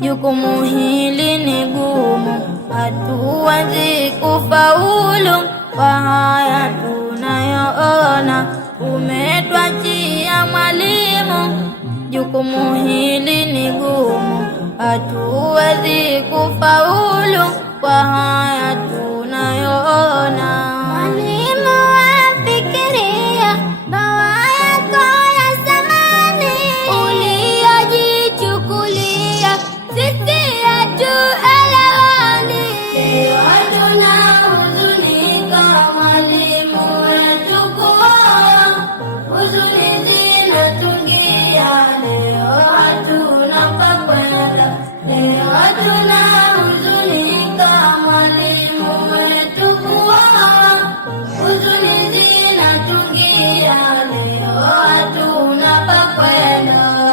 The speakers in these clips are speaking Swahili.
Jukumu hili ni gumu, hatuwezi kufaulu kwa haya tunayoona. Umetwachia mwalimu, jukumu hili ni gumu, hatuwezi kufaulu kwa haya tunayoona.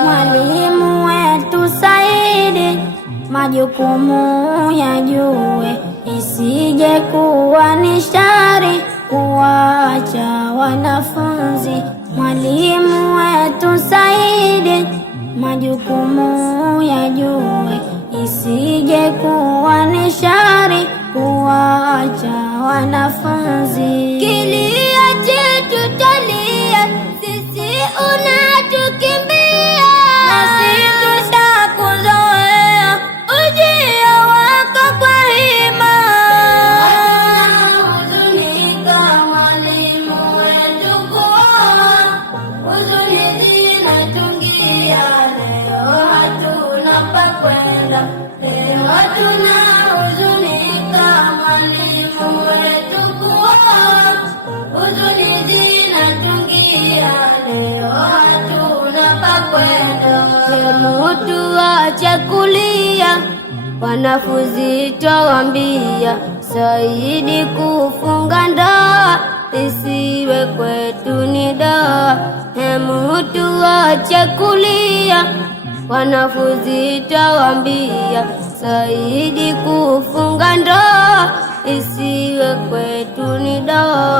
Mwalimu wetu Saidi, majukumu yajue, isije kuwa ni shari kuwaacha wanafunzi. Mwalimu wetu Saidi, majukumu yajue, isije kuwa ni shari kuwaacha wanafunzi. Kilio chetu talia, sisi unatukimbia, nasi tushakuzoea ujio wako kwa hima. Huzunika mwalimu wetu kuoa, huzuni zinatungia, leo hatuna pa kwenda, leo tunahuzunika mwalimu wetu kuoa, huzuni zinatungia, leo hatuna pa kwenda. Hebu tuache kulia, wanafunzi twawaambia, Saidi kufunga ndoa isiwe kwetu ni doa. Hebu tuache kulia, wanafunzi twawaambia, Saidi kufunga ndoa isiwe kwetu ni doa.